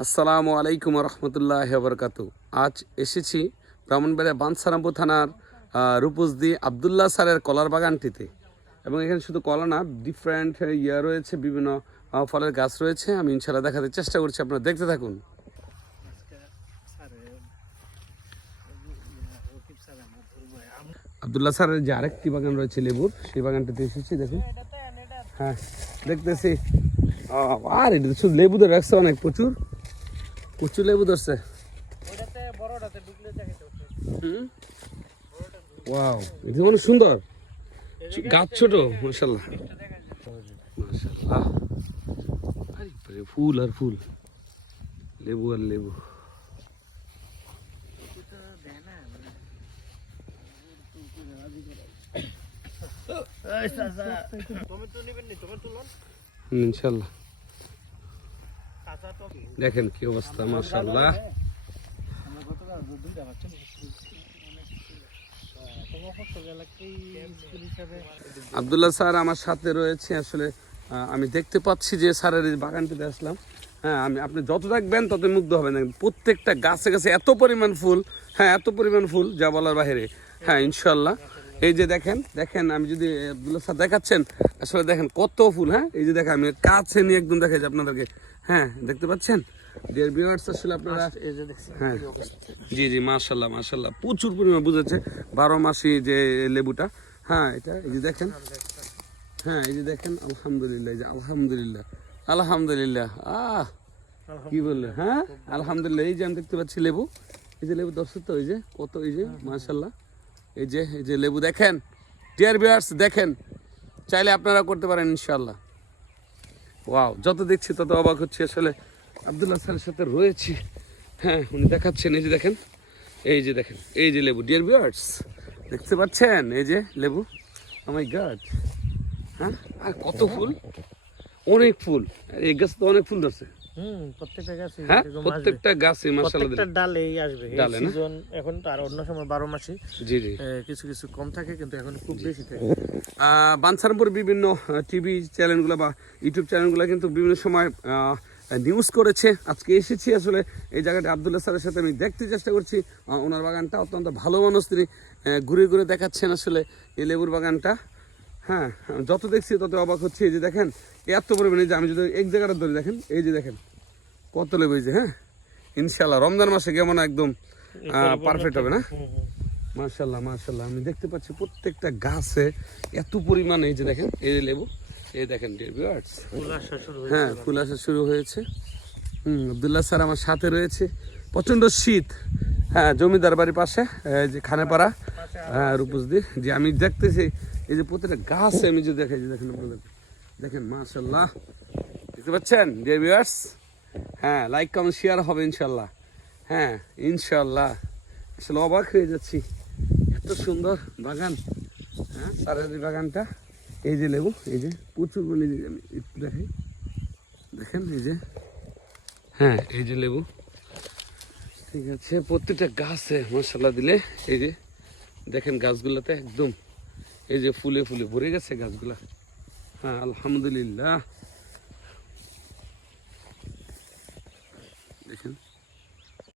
আসসালামু আলাইকুম রহমতুল্লাহ বরকাতু। আজ এসেছি ব্রাহ্মণবাড়িয়া বাঞ্ছারামপুর থানার রূপসদি আবদুল্লাহ স্যারের কলার বাগানটিতে। এবং এখানে শুধু কলা না, ডিফারেন্ট রয়েছে, বিভিন্ন ফলের গাছ রয়েছে। আমি ইনশাল্লাহ দেখাতে চেষ্টা করছি, আপনারা দেখতে থাকুন। আবদুল্লাহ স্যারের যে আরেকটি বাগান রয়েছে লেবুর, সেই বাগানটিতে এসেছি। দেখুন, হ্যাঁ দেখতেছি। আর এটা শুধু লেবু ধরে রাখছে, অনেক প্রচুর প্রচুর লেবু ধরছে। ওয়াও, এটা অনেক সুন্দর গাছ, ছোট মাশাআল্লাহ মাশাআল্লাহ। আরে ফুল আর ফুল, লেবু আর লেবু। ইনশাআল্লাহ দেখেন কি অবস্থা, মাশাআল্লাহ। আবদুল্লাহ স্যার আমার সাথে রয়েছে। আসলে আমি দেখতে পাচ্ছি যে স্যারের এই বাগানটিতে আসলাম। হ্যাঁ, আপনি যত দেখবেন তত মুগ্ধ হবেন। প্রত্যেকটা গাছে গাছে এত পরিমাণ ফুল, হ্যাঁ এত পরিমাণ ফুল যা বলার বাইরে। হ্যাঁ ইনশাল্লাহ, এই যে দেখেন দেখেন, আমি যদি আবদুল্লাহ স্যার দেখাচ্ছেন, আসলে দেখেন কত ফুল। হ্যাঁ এই যে দেখেন, আমি কাছে নিয়ে একদম দেখাই আপনাদেরকে। হ্যাঁ দেখতে পাচ্ছেন ডিয়ার ভিউয়ার্স, আসলে আপনারা হ্যাঁ জি জি মাশাল্লাহ মাশাল্লাহ, প্রচুর পরিমাণ বুঝেছে 12 মাসি যে লেবুটা। হ্যাঁ এটা এই যে দেখেন, হ্যাঁ এই যে দেখেন, আলহামদুলিল্লাহ, এই যে আলহামদুলিল্লাহ আলহামদুলিল্লাহ। কি বললে, হ্যাঁ আলহামদুলিল্লাহ। এই যে আমি দেখতে পাচ্ছি লেবু, এই যে লেবু দর্শক, তো এই যে কত, এই যে মাশাল্লাহ, এই যে লেবু দেখেন ডিয়ার ভিউয়ার্স, দেখেন চাইলে আপনারা করতে পারেন ইনশাল্লাহ। ওয়াও, যত দেখছি তত অবাক হচ্ছে। আসলে আবদুল্লাহ স্যারের সাথে রয়েছি। হ্যাঁ উনি দেখাচ্ছেন, এই যে দেখেন, এই যে দেখেন, এই যে লেবু ডিয়ার ভিউয়ার্স, দেখতে পাচ্ছেন এই যে লেবু। ও মাই গড, হ্যাঁ আর কত ফুল, অনেক ফুল। এই গাছ তো অনেক ফুল ধরছে। প্রত্যেকটা গাছে, হ্যাঁ প্রত্যেকটা গাছে মাশাআল্লাহ, প্রত্যেকটা ডালেই আসবে। এই ডালে না? সিজন এখন তো, আর অন্য সময় 12 মাসই জি জি কিছু কিছু কম থাকে, কিন্তু এখন খুব বেশি থাকে। বাঞ্ছারামপুর বিভিন্ন টিভি চ্যানেলগুলো বা ইউটিউব চ্যানেলগুলো কিন্তু বিভিন্ন সময় নিউজ করেছে। আজকে এসেছি আসলে এই জায়গাটা আবদুল্লাহ স্যারের সাথে আমি দেখতে চেষ্টা করছি। ওনার বাগানটা অত্যন্ত ভালো মানুষ, তিনি ঘুরে ঘুরে দেখাচ্ছেন আসলে এই লেবুর বাগানটা। হ্যাঁ যত দেখছি তত অবাক হচ্ছে। এই যে দেখেন এত পরিমাণে, যে আমি যদি এক জায়গাটা ধরে দেখেন, এই যে দেখেন কত লেবু। এই যে হ্যাঁ ইনশাল্লাহ রমজান মাসে কেমন একদম পারফেক্ট হবে না? মাশাল্লাহ মাশাল্লাহ, আমি দেখতে পাচ্ছি প্রত্যেকটা গাছে এত পরিমাণে। এই যে দেখেন, এই যে লেবু, এই দেখেন ডিয়ার ভিউয়ার্স, হ্যাঁ ফুল আসা শুরু হয়েছে। আবদুল্লাহ স্যার আমার সাথে রয়েছে। প্রচণ্ড শীত, হ্যাঁ জমিদার বাড়ির পাশে যে খানেপাড়া, হ্যাঁ রূপসদি। যে আমি দেখতেছি এই যে প্রত্যেকটা গাছে, আমি যে দেখাই, যে দেখেন আপনাদের, দেখেন মাশাল্লাহ, দেখতে পাচ্ছেন ডিয়ার ভিউয়ার্স। হ্যাঁ লাইক কমেন্ট শেয়ার হবে ইনশাল্লাহ। হ্যাঁ ইনশাল্লাহ, আসলে অবাক হয়ে যাচ্ছি, এত সুন্দর বাগান। হ্যাঁ স্যারের এই বাগানটা, এই যে লেবু, এই যে প্রচুর বলে, আমি একটু দেখাই, দেখেন এই যে, হ্যাঁ এই যে লেবু, ঠিক আছে। প্রত্যেকটা গাছে মাশাআল্লাহ দিলে, এই যে দেখেন গাছগুলোতে একদম এই যে ফুলে ফুলে ভরে গেছে গাছগুলা। হ্যাঁ আলহামদুলিল্লাহ, দেখেন।